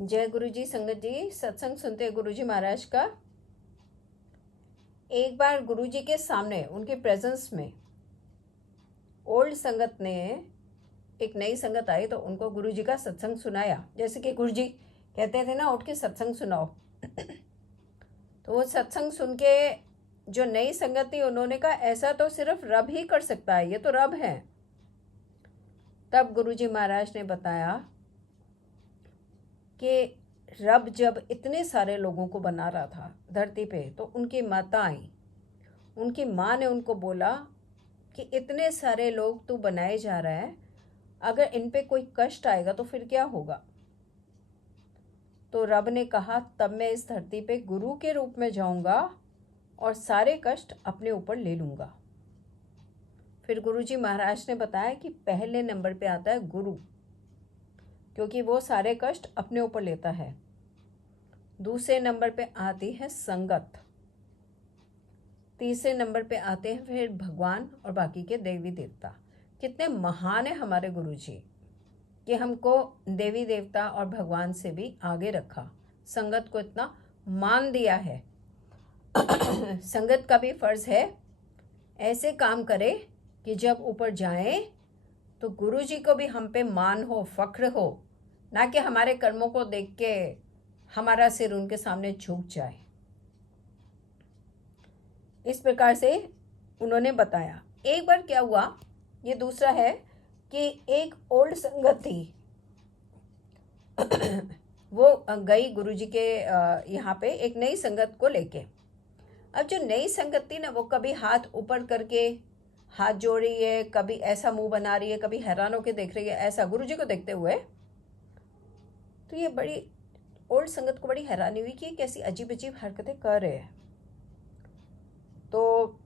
जय गुरु जी। संगत जी, सत्संग सुनते हैं गुरु जी महाराज का। एक बार गुरु जी के सामने उनके प्रेजेंस में ओल्ड संगत ने एक नई संगत आई तो उनको गुरु जी का सत्संग सुनाया। जैसे कि गुरु जी कहते थे ना, उठ के सत्संग सुनाओ। तो वो सत्संग सुन के जो नई संगत थी उन्होंने कहा ऐसा तो सिर्फ रब ही कर सकता है, ये तो रब है। तब गुरु जी महाराज ने बताया कि रब जब इतने सारे लोगों को बना रहा था धरती पे तो उनकी माता आई। उनकी माँ ने उनको बोला कि इतने सारे लोग तू बनाए जा रहा है, अगर इन पे कोई कष्ट आएगा तो फिर क्या होगा। तो रब ने कहा तब मैं इस धरती पे गुरु के रूप में जाऊंगा और सारे कष्ट अपने ऊपर ले लूँगा। फिर गुरु जी महाराज ने बताया कि पहले नंबर पे आता है गुरु, क्योंकि वो सारे कष्ट अपने ऊपर लेता है। दूसरे नंबर पे आती है संगत। तीसरे नंबर पे आते हैं फिर भगवान और बाकी के देवी देवता। कितने महान है हमारे गुरु जी कि हमको देवी देवता और भगवान से भी आगे रखा, संगत को इतना मान दिया है। संगत का भी फर्ज है ऐसे काम करे कि जब ऊपर जाएं तो गुरु जी को भी हम पे मान हो, फख्र हो, ना कि हमारे कर्मों को देख के हमारा सिर उनके सामने झुक जाए। इस प्रकार से उन्होंने बताया। एक बार क्या हुआ, ये दूसरा है कि एक ओल्ड संगत थी। वो गई गुरुजी के यहाँ पे एक नई संगत को लेके। अब जो नई संगत थी ना, वो कभी हाथ ऊपर करके हाथ जोड़ रही है, कभी ऐसा मुंह बना रही है, कभी हैरान होकर देख रही है ऐसा गुरुजी को देखते हुए। तो ये बड़ी ओल्ड संगत को बड़ी हैरानी हुई कि कैसी अजीब अजीब हरकतें कर रहे हैं। तो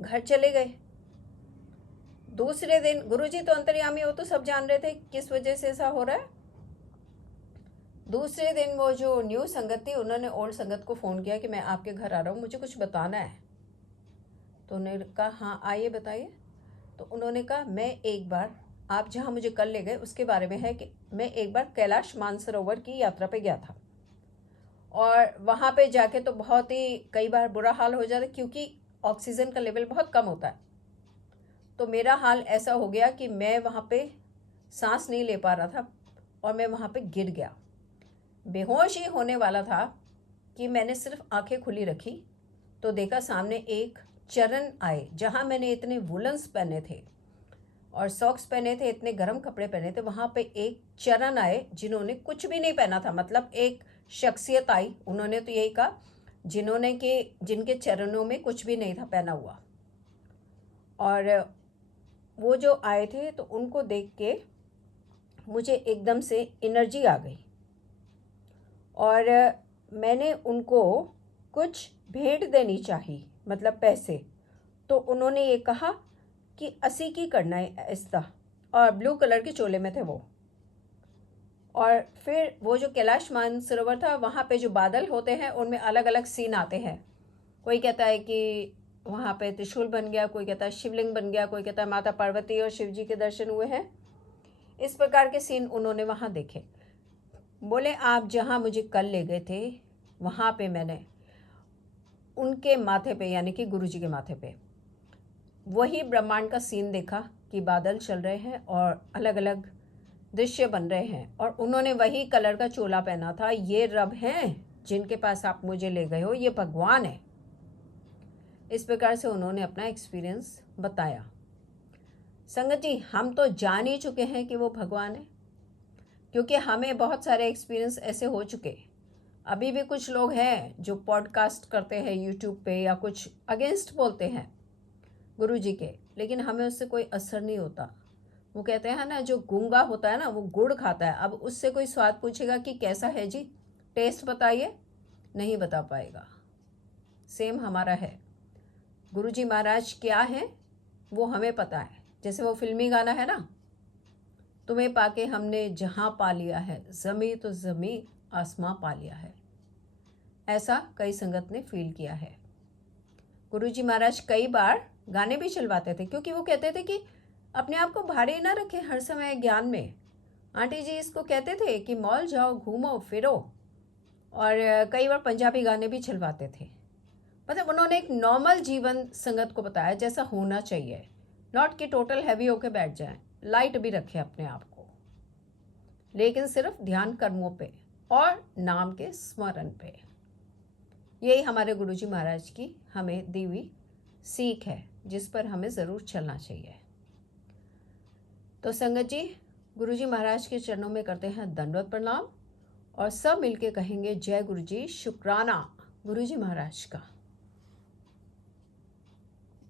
घर चले गए। दूसरे दिन गुरुजी तो अंतर्यामी हो, तो सब जान रहे थे किस वजह से ऐसा हो रहा है। दूसरे दिन वो जो न्यू संगत थी उन्होंने ओल्ड संगत को फ़ोन किया कि मैं आपके घर आ रहा हूँ, मुझे कुछ बताना है। तो उन्होंने कहा हाँ आइए बताइए। तो उन्होंने कहा मैं एक बार, आप जहाँ मुझे कल ले गए उसके बारे में है कि मैं एक बार कैलाश मानसरोवर की यात्रा पे गया था और वहाँ पे जाके तो बहुत ही कई बार बुरा हाल हो जाता है, क्योंकि ऑक्सीजन का लेवल बहुत कम होता है। तो मेरा हाल ऐसा हो गया कि मैं वहाँ पे सांस नहीं ले पा रहा था और मैं वहाँ पे गिर गया। बेहोश ही होने वाला था कि मैंने सिर्फ आंखें खुली रखी तो देखा सामने एक चरण आए। जहाँ मैंने इतने वुलन्स पहने थे और सॉक्स पहने थे, इतने गर्म कपड़े पहने थे, वहाँ पे एक चरण आए जिन्होंने कुछ भी नहीं पहना था। मतलब एक शख्सियत आई, उन्होंने तो यही कहा जिनके चरणों में कुछ भी नहीं था पहना हुआ। और वो जो आए थे तो उनको देख के मुझे एकदम से एनर्जी आ गई और मैंने उनको कुछ भेंट देनी चाहिए, मतलब पैसे। तो उन्होंने ये कहा कि 80 की करना है ऐसा, और ब्लू कलर के चोले में थे वो। और फिर वो जो कैलाश मानसरोवर था वहाँ पे जो बादल होते हैं उनमें अलग अलग सीन आते हैं। कोई कहता है कि वहाँ पे त्रिशूल बन गया, कोई कहता है शिवलिंग बन गया, कोई कहता है माता पार्वती और शिव जी के दर्शन हुए हैं। इस प्रकार के सीन उन्होंने वहाँ देखे। बोले आप जहाँ मुझे कल ले गए थे वहाँ पे मैंने उनके माथे पे, यानी कि गुरुजी के माथे पे, वही ब्रह्मांड का सीन देखा कि बादल चल रहे हैं और अलग अलग दृश्य बन रहे हैं और उन्होंने वही कलर का चोला पहना था। ये रब हैं जिनके पास आप मुझे ले गए हो, ये भगवान है। इस प्रकार से उन्होंने अपना एक्सपीरियंस बताया। संगत जी, हम तो जान ही चुके हैं कि वो भगवान है, क्योंकि हमें बहुत सारे एक्सपीरियंस ऐसे हो चुके। अभी भी कुछ लोग हैं जो पॉडकास्ट करते हैं यूट्यूब पे या कुछ अगेंस्ट बोलते हैं गुरु जी के, लेकिन हमें उससे कोई असर नहीं होता। वो कहते हैं ना, जो गूंगा होता है ना वो गुड़ खाता है। अब उससे कोई स्वाद पूछेगा कि कैसा है जी, टेस्ट बताइए, नहीं बता पाएगा। सेम हमारा है। गुरु जी महाराज क्या है वो हमें पता है। जैसे वो फिल्मी गाना है ना, तुम्हें पाके हमने जहाँ पा लिया है, ज़मी तो ज़मी आसमां पा लिया है। ऐसा कई संगत ने फील किया है। गुरु जी महाराज कई बार गाने भी चलवाते थे, क्योंकि वो कहते थे कि अपने आप को भारी ना रखें हर समय ज्ञान में। आंटी जी इसको कहते थे कि मॉल जाओ, घूमो फिरो, और कई बार पंजाबी गाने भी चलवाते थे। मतलब उन्होंने एक नॉर्मल जीवन संगत को बताया जैसा होना चाहिए, नॉट कि टोटल हैवी होके बैठ जाएं, लाइट भी रखें अपने आप को, लेकिन सिर्फ ध्यान कर्मों पे और नाम के स्मरण पे। यही हमारे गुरुजी महाराज की हमें दी हुई सीख है, जिस पर हमें ज़रूर चलना चाहिए। तो संगत जी, गुरुजी महाराज के चरणों में करते हैं दंडवत प्रणाम, और सब मिलके कहेंगे जय गुरुजी, शुक्राना गुरुजी महाराज का।